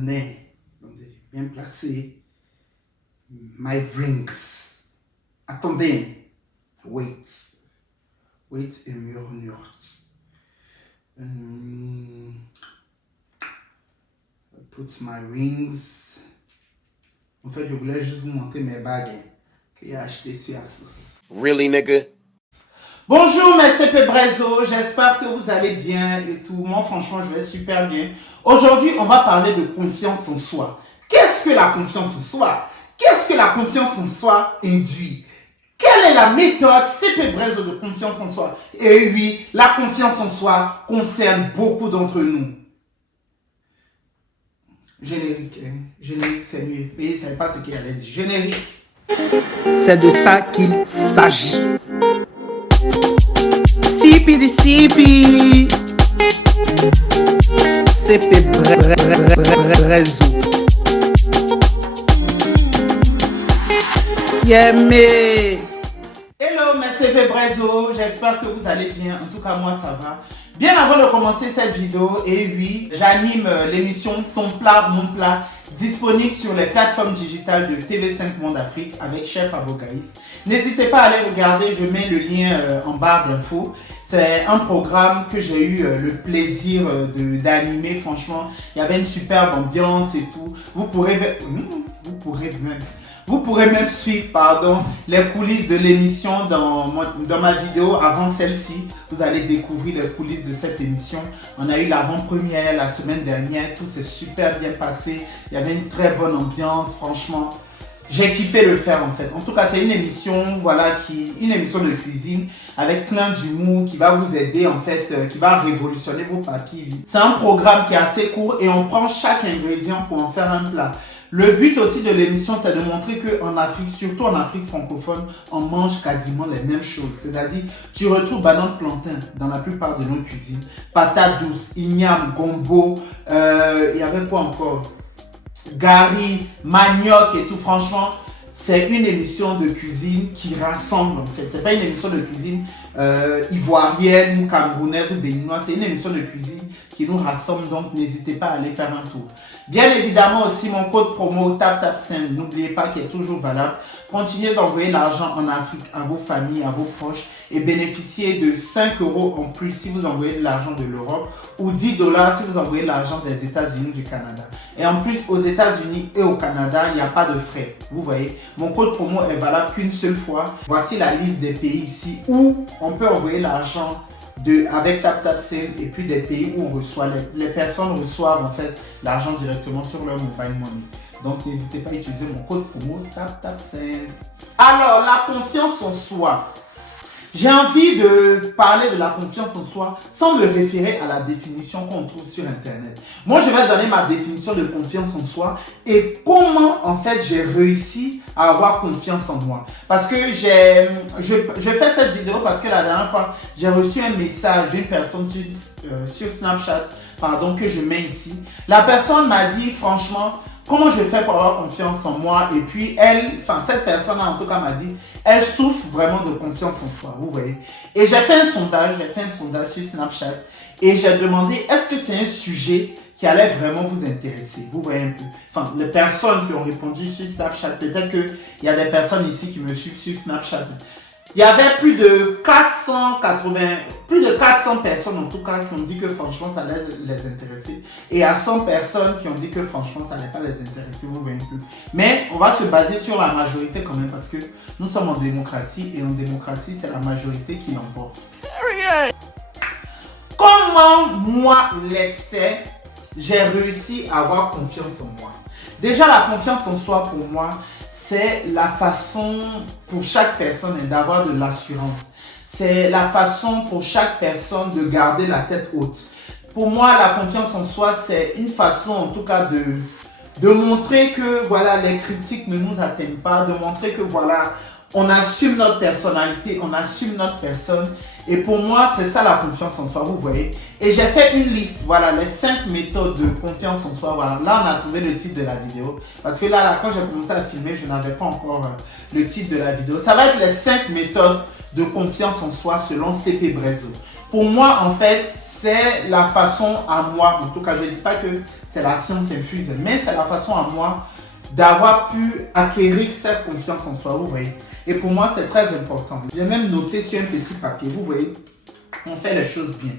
nez, bien placé. My rings. Attendez. Wait et murmure. Put my rings. En fait, je voulais juste vous montrer mes bagues que j'ai achetées sur Asos. Really, nigga? Bonjour mes CP Brezo, j'espère que vous allez bien et tout. Moi franchement je vais super bien. Aujourd'hui on va parler de confiance en soi. Qu'est-ce que la confiance en soi? Qu'est-ce que la confiance en soi induit? Quelle est la méthode CP Brezo de confiance en soi? Et oui, la confiance en soi concerne beaucoup d'entre nous. Générique, hein? Générique c'est mieux. Mais il ne savait pas ce qu'il allait dire. Générique. C'est de ça qu'il s'agit. Sipi di sipi. CP Brezo. Yemé. Hello mes CP Brezo, j'espère que vous allez bien. En tout cas moi ça va. Bien avant de commencer cette vidéo, et oui, j'anime l'émission Ton plat, mon plat, disponible sur les plateformes digitales de TV5 Monde Afrique avec Chef Abogaïs. N'hésitez pas à aller regarder, je mets le lien en barre d'infos. C'est un programme que j'ai eu le plaisir d'animer, franchement. Il y avait une superbe ambiance et tout. Vous pourrez même suivre les coulisses de l'émission dans ma vidéo avant celle-ci. Vous allez découvrir les coulisses de cette émission. On a eu l'avant-première la semaine dernière. Tout s'est super bien passé. Il y avait une très bonne ambiance, franchement. J'ai kiffé le faire en fait. En tout cas, c'est une émission, une émission de cuisine avec plein d'humour qui va vous aider en fait, qui va révolutionner vos papilles. C'est un programme qui est assez court et on prend chaque ingrédient pour en faire un plat. Le but aussi de l'émission, c'est de montrer qu'en Afrique, surtout en Afrique francophone, on mange quasiment les mêmes choses. C'est-à-dire, tu retrouves banane plantain dans la plupart de nos cuisines, patates douces, igname, gombo, il y avait quoi encore? Gari, manioc et tout. Franchement, c'est une émission de cuisine qui rassemble en fait. C'est pas une émission de cuisine ivoirienne ou camerounaise ou béninoise. C'est une émission de cuisine qui nous rassemble, donc n'hésitez pas à aller faire un tour. Bien évidemment aussi mon code promo TAPTAP5, n'oubliez pas qu'il est toujours valable. Continuez d'envoyer l'argent en Afrique à vos familles, à vos proches et bénéficiez de 5 € en plus si vous envoyez de l'argent de l'Europe ou 10 $ si vous envoyez de l'argent des États-Unis ou du Canada. Et en plus, aux États-Unis et au Canada, il n'y a pas de frais. Vous voyez, mon code promo est valable qu'une seule fois. Voici la liste des pays ici où on peut envoyer l'argent avec TapTapSend et puis des pays où on reçoit, les personnes reçoivent en fait l'argent directement sur leur mobile money. Donc n'hésitez pas à utiliser mon code promo TapTapSend. Alors la confiance en soi. J'ai envie de parler de la confiance en soi sans me référer à la définition qu'on trouve sur internet. Moi je vais donner ma définition de confiance en soi et comment en fait j'ai réussi à avoir confiance en moi. Parce que je fais cette vidéo parce que la dernière fois j'ai reçu un message d'une personne sur Snapchat que je mets ici. La personne m'a dit franchement comment je fais pour avoir confiance en moi et puis cette personne-là en tout cas m'a dit elle souffre vraiment de confiance en soi, vous voyez. Et j'ai fait un sondage sur Snapchat et j'ai demandé est-ce que c'est un sujet qui allait vraiment vous intéresser, vous voyez un peu. Enfin, les personnes qui ont répondu sur Snapchat, peut-être qu'il y a des personnes ici qui me suivent sur Snapchat. Il y avait plus de 400 personnes en tout cas qui ont dit que franchement ça allait les intéresser. Et à 100 personnes qui ont dit que franchement ça n'allait pas les intéresser, vous voyez un peu. Mais on va se baser sur la majorité quand même parce que nous sommes en démocratie et en démocratie c'est la majorité qui l'emporte. Comment moi, l'excès, j'ai réussi à avoir confiance en moi? Déjà la confiance en soi pour moi, c'est la façon pour chaque personne d'avoir de l'assurance. C'est la façon pour chaque personne de garder la tête haute. Pour moi, la confiance en soi, c'est une façon en tout cas de montrer que voilà, les critiques ne nous atteignent pas, de montrer que voilà, on assume notre personnalité, on assume notre personne. Et pour moi, c'est ça la confiance en soi, vous voyez. Et j'ai fait une liste, voilà, les 5 méthodes de confiance en soi. Voilà, là, on a trouvé le titre de la vidéo. Parce que là quand j'ai commencé à filmer, je n'avais pas encore le titre de la vidéo. Ça va être les 5 méthodes de confiance en soi selon CP Brezo. Pour moi, en fait, c'est la façon à moi, en tout cas, je ne dis pas que c'est la science infuse, mais c'est la façon à moi d'avoir pu acquérir cette confiance en soi, vous voyez. Et pour moi, c'est très important. J'ai même noté sur un petit papier, vous voyez, on fait les choses bien.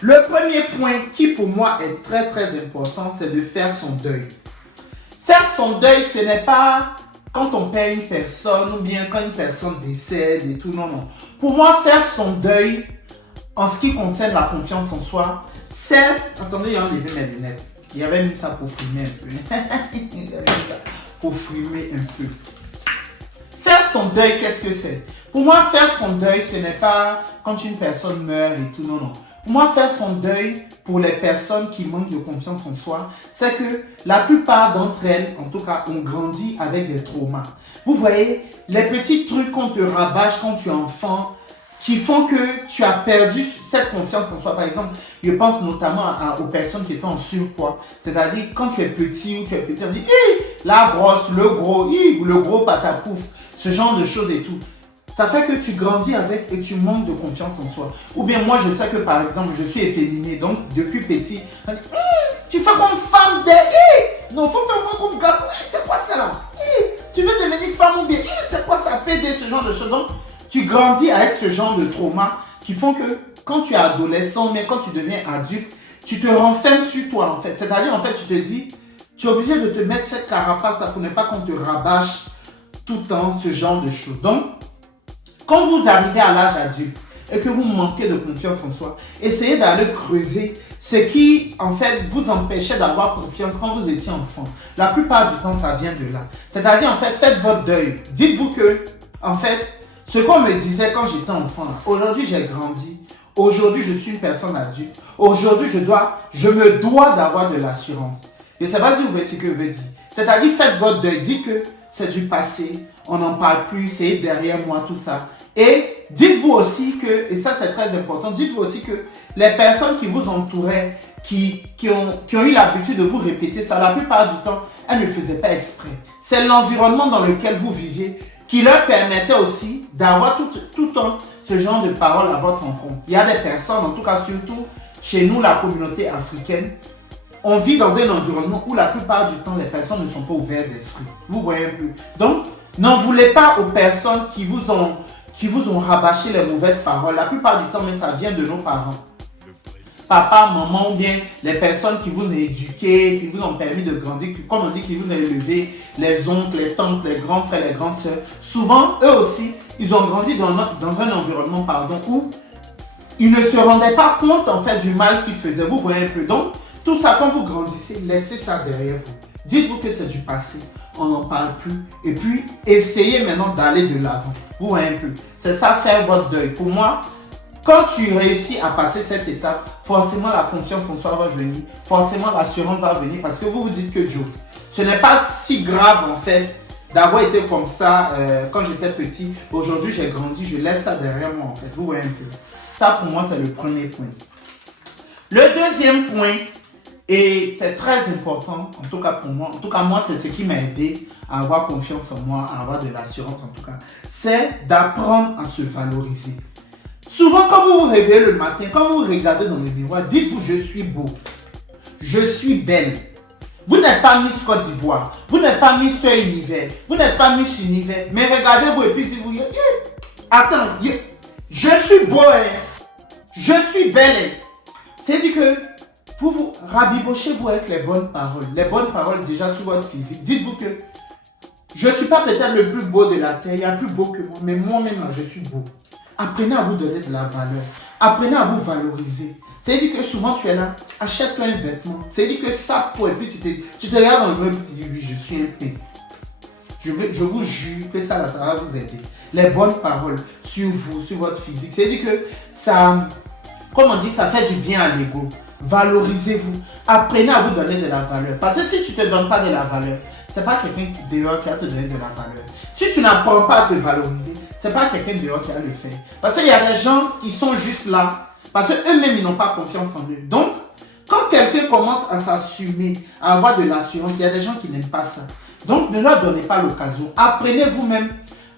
Le premier point qui pour moi est très très important, c'est de faire son deuil. Faire son deuil, ce n'est pas quand on perd une personne ou bien quand une personne décède et tout, non, non. Pour moi, faire son deuil, en ce qui concerne la confiance en soi, c'est... Attendez, j'ai enlevé mes lunettes. Il avait mis ça pour frimer un peu. Il avait mis ça pour frimer un peu. Faire son deuil, qu'est-ce que c'est? Pour moi, faire son deuil, ce n'est pas quand une personne meurt et tout, non, non. Pour moi, faire son deuil pour les personnes qui manquent de confiance en soi, c'est que la plupart d'entre elles, en tout cas, ont grandi avec des traumas. Vous voyez, les petits trucs qu'on te rabâche quand tu es enfant, qui font que tu as perdu cette confiance en soi. Par exemple, je pense notamment aux personnes qui étaient en surpoids. C'est-à-dire, quand tu es petit ou tu es petit, on dit « la grosse, le gros patapouf », ce genre de choses et tout. Ça fait que tu grandis avec et tu manques de confiance en soi. Ou bien moi, je sais que par exemple, je suis efféminé, donc depuis petit, on dit « tu fais comme femme de... non, faut faire moi comme garçon. C'est quoi ça là? Tu veux devenir femme ou bien c'est quoi ça? PD, ce genre de choses. » Donc, tu grandis avec ce genre de trauma qui font que quand tu es adolescent, mais quand tu deviens adulte, tu te renfermes sur toi en fait. C'est-à-dire en fait, tu te dis, tu es obligé de te mettre cette carapace pour ne pas qu'on te rabâche tout le temps ce genre de choses. Donc, quand vous arrivez à l'âge adulte et que vous manquez de confiance en soi, essayez d'aller creuser ce qui en fait vous empêchait d'avoir confiance quand vous étiez enfant. La plupart du temps, ça vient de là. C'est-à-dire en fait, faites votre deuil. Dites-vous que, en fait, ce qu'on me disait quand j'étais enfant, aujourd'hui j'ai grandi, aujourd'hui je suis une personne adulte, aujourd'hui je me dois d'avoir de l'assurance. Je ne sais pas si vous voyez ce que je veux dire. C'est-à-dire faites votre deuil, dites que c'est du passé, on n'en parle plus, c'est derrière moi tout ça. Et dites-vous aussi que, et ça c'est très important, dites-vous aussi que les personnes qui vous entouraient, qui ont eu l'habitude de vous répéter ça, la plupart du temps, elles ne faisaient pas exprès. C'est l'environnement dans lequel vous viviez qui leur permettait aussi d'avoir tout le temps ce genre de paroles à votre rencontre. Il y a des personnes, en tout cas surtout chez nous, la communauté africaine, on vit dans un environnement où la plupart du temps, les personnes ne sont pas ouvertes d'esprit. Vous voyez un peu. Donc, n'en voulez pas aux personnes qui vous ont rabâché les mauvaises paroles. La plupart du temps, même ça vient de nos parents. Papa, maman ou bien les personnes qui vous ont éduqué, qui vous ont permis de grandir, comme on dit, qui vous ont élevé, les oncles, les tantes, les grands frères, les grandes sœurs. Souvent, eux aussi, ils ont grandi dans un environnement où ils ne se rendaient pas compte en fait du mal qu'ils faisaient. Vous voyez un peu. Donc, tout ça, quand vous grandissez, laissez ça derrière vous. Dites-vous que c'est du passé, on n'en parle plus. Et puis, essayez maintenant d'aller de l'avant. Vous voyez un peu. C'est ça, faire votre deuil. Pour moi, quand tu réussis à passer cette étape, forcément la confiance en soi va venir, forcément l'assurance va venir parce que vous vous dites que Joe, ce n'est pas si grave en fait d'avoir été comme ça quand j'étais petit. Aujourd'hui j'ai grandi, je laisse ça derrière moi en fait. Vous voyez un peu. Ça pour moi c'est le premier point. Le deuxième point, et c'est très important, en tout cas pour moi, en tout cas moi c'est ce qui m'a aidé à avoir confiance en moi, à avoir de l'assurance en tout cas, c'est d'apprendre à se valoriser. Souvent, quand vous vous réveillez le matin, quand vous regardez dans le miroir, dites-vous, je suis beau, je suis belle. Vous n'êtes pas Miss Côte d'Ivoire, vous n'êtes pas Miss Univers, vous n'êtes pas Miss Univers, mais regardez-vous et puis dites-vous, attends, je suis beau, je suis belle. C'est-à-dire que vous rabibochez-vous avec les bonnes paroles déjà sur votre physique. Dites-vous que je ne suis pas peut-être le plus beau de la terre, il y a plus beau que moi, mais moi-même, je suis beau. Apprenez à vous donner de la valeur. Apprenez à vous valoriser. C'est-à-dire que souvent tu es là, achète-toi un vêtement. C'est-à-dire que ça pour et puis tu te regardes dans le miroir et tu te dis oui, je suis un pain. Je vous jure que ça va vous aider. Les bonnes paroles sur vous, sur votre physique. C'est-à-dire que ça, comme on dit, ça fait du bien à l'ego. Valorisez-vous. Apprenez à vous donner de la valeur. Parce que si tu ne te donnes pas de la valeur, ce n'est pas quelqu'un dehors qui va te donner de la valeur. Si tu n'apprends pas à te valoriser, ce n'est pas quelqu'un dehors qui va le faire. Parce qu'il y a des gens qui sont juste là, parce qu'eux-mêmes, ils n'ont pas confiance en eux. Donc, quand quelqu'un commence à s'assumer, à avoir de l'assurance, il y a des gens qui n'aiment pas ça. Donc, ne leur donnez pas l'occasion. Apprenez vous-même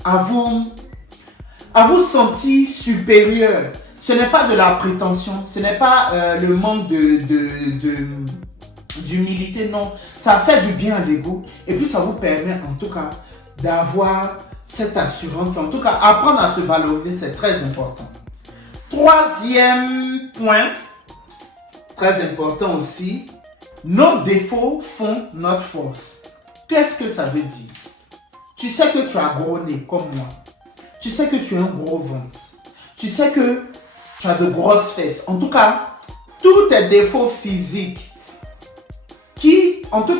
à vous sentir supérieur. ce n'est pas de la prétention, ce n'est pas le manque d'humilité, non. Ça fait du bien à l'ego et puis ça vous permet en tout cas d'avoir cette assurance. En tout cas, apprendre à se valoriser, c'est très important. Troisième point, très important aussi, nos défauts font notre force. Qu'est-ce que ça veut dire? Tu sais que tu as gros nez comme moi. Tu sais que tu as un gros ventre. Tu sais que tu as de grosses fesses. En tout cas, tous tes défauts physiques qui créent en tout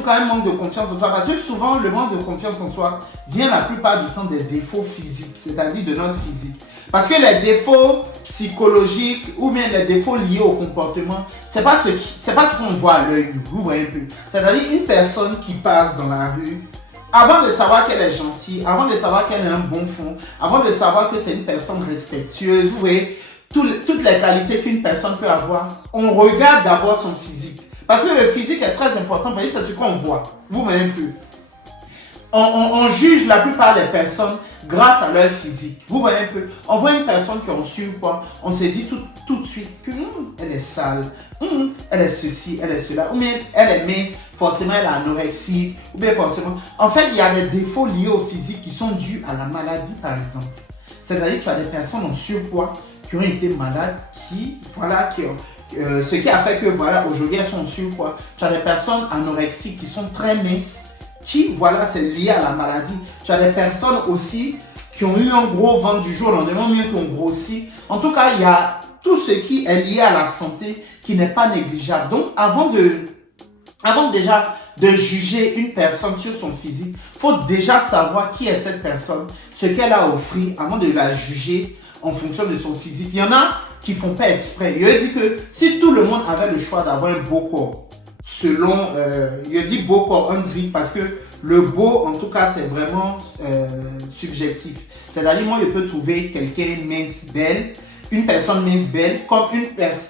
cas un manque de confiance en soi. Parce que souvent, le manque de confiance en soi vient la plupart du temps des défauts physiques, c'est-à-dire de notre physique. Parce que les défauts psychologiques ou bien les défauts liés au comportement, c'est pas ce qu'on voit à l'œil, vous voyez un peu. C'est-à-dire une personne qui passe dans la rue, avant de savoir qu'elle est gentille, avant de savoir qu'elle a un bon fond, avant de savoir que c'est une personne respectueuse, vous voyez, toutes les qualités qu'une personne peut avoir, on regarde d'abord son physique. Parce que le physique est très important, parce que c'est ce qu'on voit, vous voyez un peu. On juge la plupart des personnes grâce à leur physique. Vous voyez un peu, on voit une personne qui est en surpoids, on se dit tout de suite que elle est sale, elle est ceci, elle est cela, ou bien elle est mince, forcément elle a anorexie, ou bien forcément... En fait, il y a des défauts liés au physique qui sont dus à la maladie, par exemple. C'est-à-dire que tu as des personnes en surpoids qui ont été malades, ce qui a fait que, aujourd'hui elles sont en surpoids. Tu as des personnes anorexiques qui sont très minces, qui, c'est lié à la maladie. Tu as des personnes aussi qui ont eu un gros ventre du jour au lendemain, mieux qui ont grossi. En tout cas, il y a tout ce qui est lié à la santé qui n'est pas négligeable. Donc, avant déjà de juger une personne sur son physique, il faut déjà savoir qui est cette personne, ce qu'elle a offert avant de la juger en fonction de son physique. Il y en a qui ne font pas exprès. Il dit que si tout le monde avait le choix d'avoir un beau corps, il dit beau corps, un griffe, parce que le beau, en tout cas, c'est vraiment subjectif. C'est-à-dire, moi, je peux trouver quelqu'un mince, belle, une personne mince, belle, comme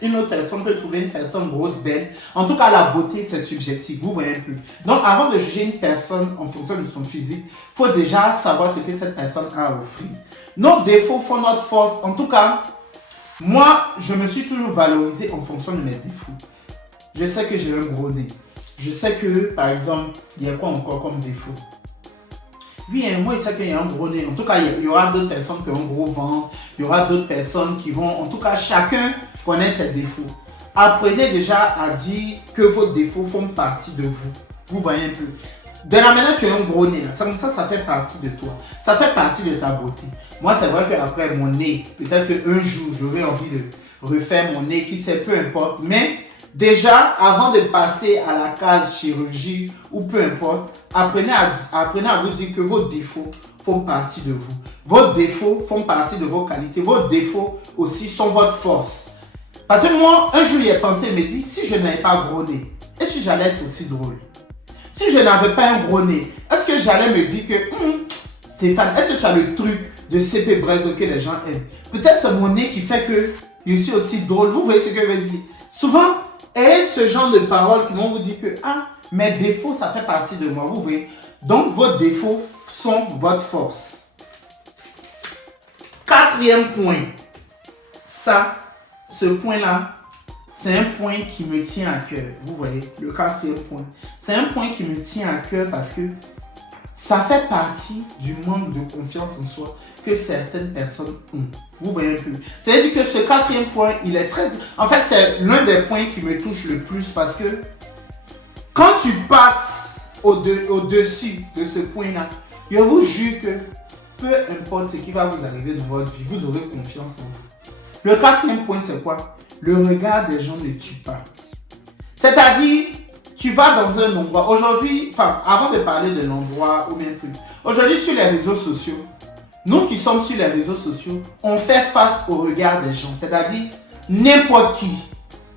une autre personne peut trouver une personne grosse, belle. En tout cas, la beauté, c'est subjectif, vous voyez un peu. Donc, avant de juger une personne en fonction de son physique, il faut déjà savoir ce que cette personne a à offrir. Nos défauts font notre force. En tout cas, moi, je me suis toujours valorisé en fonction de mes défauts. Je sais que j'ai un gros nez. Je sais que, par exemple, il y a quoi encore comme défaut? Oui, moi, je sais qu'il y a un gros nez. En tout cas, il y aura d'autres personnes qui ont un gros ventre. Il y aura d'autres personnes qui vont... En tout cas, chacun connaît ses défauts. Apprenez déjà à dire que vos défauts font partie de vous. Vous voyez un peu. De la manière tu as un gros nez, ça fait partie de toi. Ça fait partie de ta beauté. Moi, c'est vrai qu'après mon nez, peut-être qu'un jour, j'aurai envie de refaire mon nez, qui sait, peu importe. Mais déjà, avant de passer à la case chirurgie ou peu importe, apprenez à vous dire que vos défauts font partie de vous. Vos défauts font partie de vos qualités. Vos défauts aussi sont votre force. Parce que moi, un jour, j'ai pensé, il me dit, si je n'avais pas gros nez, est-ce que j'allais être aussi drôle? Si je n'avais pas un gros nez, est-ce que j'allais me dire que, Stéphane, est-ce que tu as le truc de CP Brezo que les gens aiment? Peut-être c'est mon nez qui fait que je suis aussi drôle. Vous voyez ce que je veux dire? Souvent, et ce genre de paroles qui vont vous dire que, mes défauts, ça fait partie de moi. Vous voyez? Donc, vos défauts sont votre force. Quatrième point. Ce point-là, c'est un point qui me tient à cœur. Vous voyez, le quatrième point. C'est un point qui me tient à cœur parce que ça fait partie du manque de confiance en soi que certaines personnes ont. Vous voyez un peu. C'est-à-dire que ce quatrième point, il est très... En fait, c'est l'un des points qui me touche le plus parce que quand tu passes au-dessus de ce point-là, je vous jure que peu importe ce qui va vous arriver dans votre vie, vous aurez confiance en vous. Le quatrième point, c'est quoi? Le regard des gens ne tue pas. C'est-à-dire, tu vas dans un endroit. Aujourd'hui, avant de parler de l'endroit ou bien plus, aujourd'hui sur les réseaux sociaux, nous qui sommes sur les réseaux sociaux, on fait face au regard des gens. C'est-à-dire, n'importe qui,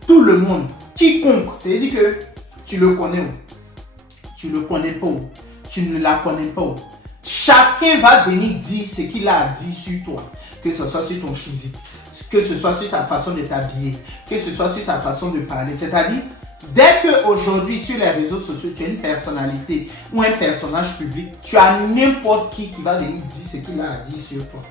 tout le monde, quiconque. C'est-à-dire que tu le connais ou tu le connais pas ou tu ne la connais pas ou. Chacun va venir dire ce qu'il a à dire sur toi, que ce soit sur ton physique, que ce soit sur ta façon de t'habiller, que ce soit sur ta façon de parler. C'est-à-dire, dès qu'aujourd'hui sur les réseaux sociaux, tu as une personnalité ou un personnage public, tu as n'importe qui va venir dire ce qu'il a à dire sur toi.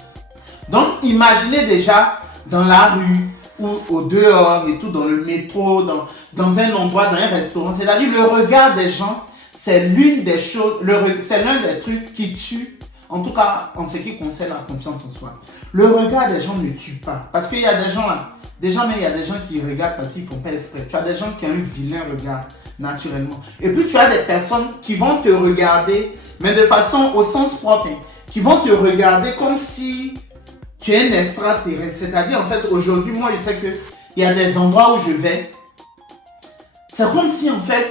Donc, imaginez déjà dans la rue ou au dehors et tout, dans le métro, dans un endroit, dans un restaurant. C'est-à-dire, le regard des gens, c'est l'une des choses, c'est l'un des trucs qui tue, en tout cas en ce qui concerne la confiance en soi. Le regard des gens ne tue pas. Parce qu'il y a des gens là, mais il y a des gens qui regardent parce qu'ils ne font pas exprès. Tu as des gens qui ont un vilain regard, naturellement. Et puis tu as des personnes qui vont te regarder, mais de façon au sens propre, qui vont te regarder comme si tu es un extraterrestre. C'est-à-dire, en fait, aujourd'hui, moi, je sais qu'il y a des endroits où je vais. C'est comme si, en fait,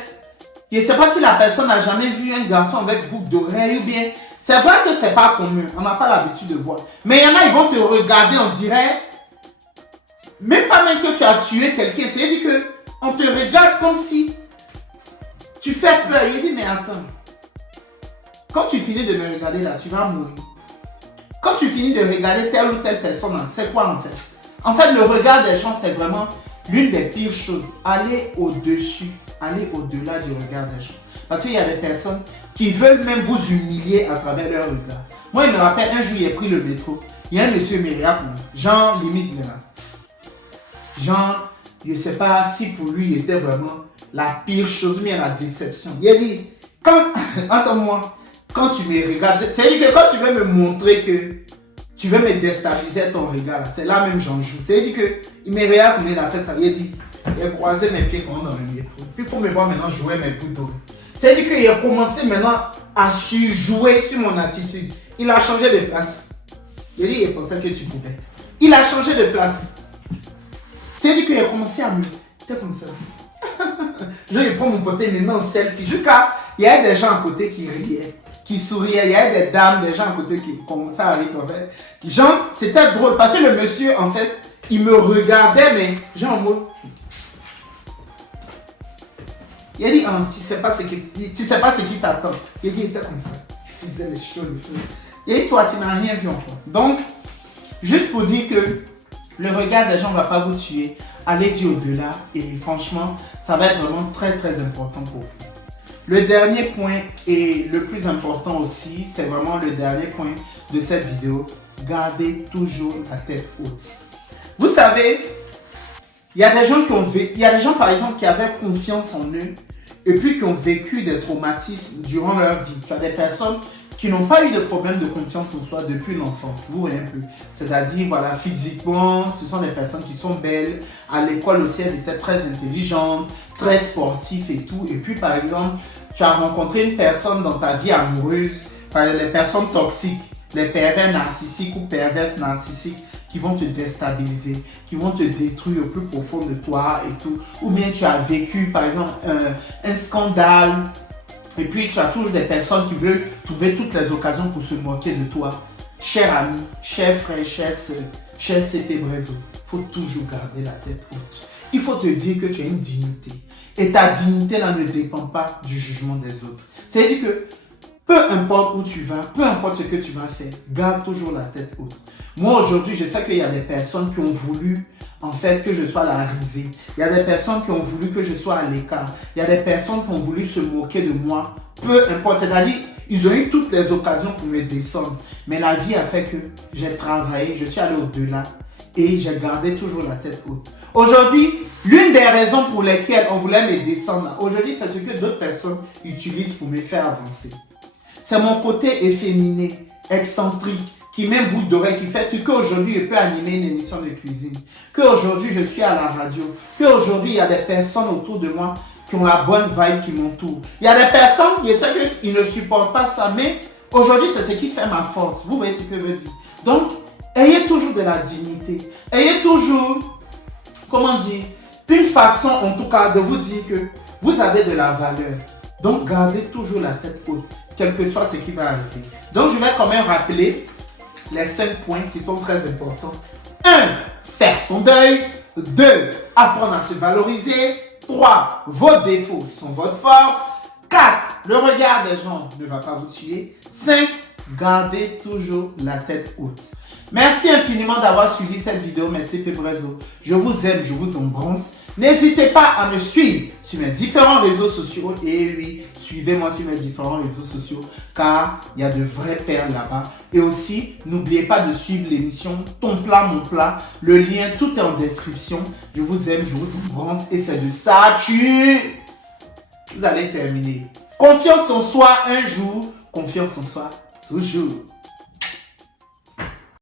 je ne sais pas si la personne n'a jamais vu un garçon avec boucle d'oreille ou bien. C'est vrai que c'est pas commun. On n'a pas l'habitude de voir. Mais il y en a, ils vont te regarder, on dirait. Même pas même que tu as tué quelqu'un. C'est-à-dire qu'on te regarde comme si tu fais peur. Il dit, mais attends. Quand tu finis de me regarder là, tu vas mourir. Quand tu finis de regarder telle ou telle personne là, c'est quoi en fait? En fait, le regard des gens, c'est vraiment l'une des pires choses. Aller au-dessus, aller au-delà du regard des gens. Parce qu'il y a des personnes qui veulent même vous humilier à travers leur regard. Moi, il me rappelle, un jour, il a pris le métro. Il y a un monsieur Myriam, Jean, limite, là. Jean, je ne sais pas si pour lui, il était vraiment la pire chose, mais la déception. Il a dit, attends-moi, quand tu me regardes, c'est-à-dire que quand tu veux me montrer que tu veux me déstabiliser ton regard, c'est là même j'en joue. C'est-à-dire qu'il me regarde comme il a fait ça. Il a dit, il a croisé mes pieds comme dans le métro. Puis il faut me voir maintenant jouer mes bouts. C'est-à-dire qu'il a commencé maintenant à surjouer sur mon attitude. Il a changé de place. Il a dit, il pensait que tu pouvais. Il a changé de place. C'est-à-dire qu'il a commencé à me... T'es comme ça. Je prends mon pote, il me met en selfie. Jusqu'à... Il y a des gens à côté qui riaient, qui souriaient. Il y a des dames, des gens à côté qui commençaient à rire. En fait. Genre, c'était drôle. Parce que le monsieur, en fait, il me regardait, mais genre en mode... Il a dit, oh, tu sais pas ce qui t'attend. Il a dit, il était comme ça. Il faisait les choses. Et toi, tu n'as rien vu encore. Donc, juste pour dire que le regard des gens ne va pas vous tuer. Allez-y au-delà. Et franchement, ça va être vraiment très, très important pour vous. Le dernier point et le plus important aussi, c'est vraiment le dernier point de cette vidéo. Gardez toujours la tête haute. Vous savez, il y a des gens par exemple qui avaient confiance en eux et puis qui ont vécu des traumatismes durant leur vie. Tu as des personnes qui n'ont pas eu de problème de confiance en soi depuis l'enfance. Vous voyez un peu. C'est-à-dire, voilà, physiquement, ce sont des personnes qui sont belles. À l'école aussi, elles étaient très intelligentes, très sportives et tout. Et puis, par exemple, tu as rencontré une personne dans ta vie amoureuse, les personnes toxiques, les pervers narcissiques ou perverses narcissiques qui vont te déstabiliser, qui vont te détruire au plus profond de toi et tout. Ou bien tu as vécu, par exemple, un scandale. Et puis, tu as toujours des personnes qui veulent trouver toutes les occasions pour se moquer de toi. Cher ami, cher frère, chère soeur, cher CP Brezo, il faut toujours garder la tête haute. Il faut te dire que tu as une dignité. Et ta dignité là ne dépend pas du jugement des autres. C'est-à-dire que peu importe où tu vas, peu importe ce que tu vas faire, garde toujours la tête haute. Moi aujourd'hui, je sais qu'il y a des personnes qui ont voulu en fait que je sois la risée. Il y a des personnes qui ont voulu que je sois à l'écart. Il y a des personnes qui ont voulu se moquer de moi. Peu importe, c'est-à-dire ils ont eu toutes les occasions pour me descendre. Mais la vie a fait que j'ai travaillé, je suis allé au-delà et j'ai gardé toujours la tête haute. Aujourd'hui, l'une des raisons pour lesquelles on voulait me descendre, aujourd'hui c'est ce que d'autres personnes utilisent pour me faire avancer. C'est mon côté efféminé, excentrique, qui met boucle d'oreille, qui fait qu'aujourd'hui je peux animer une émission de cuisine, qu'aujourd'hui je suis à la radio, qu'aujourd'hui il y a des personnes autour de moi qui ont la bonne vibe qui m'entoure. Il y a des personnes, je sais qu'ils ne supportent pas ça, mais aujourd'hui c'est ce qui fait ma force. Vous voyez ce que je veux dire? Donc, ayez toujours de la dignité. Ayez toujours, comment dire, une façon en tout cas de vous dire que vous avez de la valeur. Donc, gardez toujours la tête haute, quel que soit ce qui va arriver. Donc, je vais quand même rappeler les 5 points qui sont très importants. 1. Faire son deuil. 2. Apprendre à se valoriser. 3. Vos défauts sont votre force. 4. Le regard des gens ne va pas vous tuer. 5. Gardez toujours la tête haute. Merci infiniment d'avoir suivi cette vidéo. Merci Pebrezo. Je vous aime, je vous embrasse. N'hésitez pas à me suivre sur mes différents réseaux sociaux. Et oui, suivez-moi sur mes différents réseaux sociaux car il y a de vraies perles là-bas. Et aussi, n'oubliez pas de suivre l'émission Ton plat, mon plat. Le lien, tout est en description. Je vous aime, je vous embrasse et c'est de ça vous allez terminer. Confiance en soi un jour, confiance en soi toujours.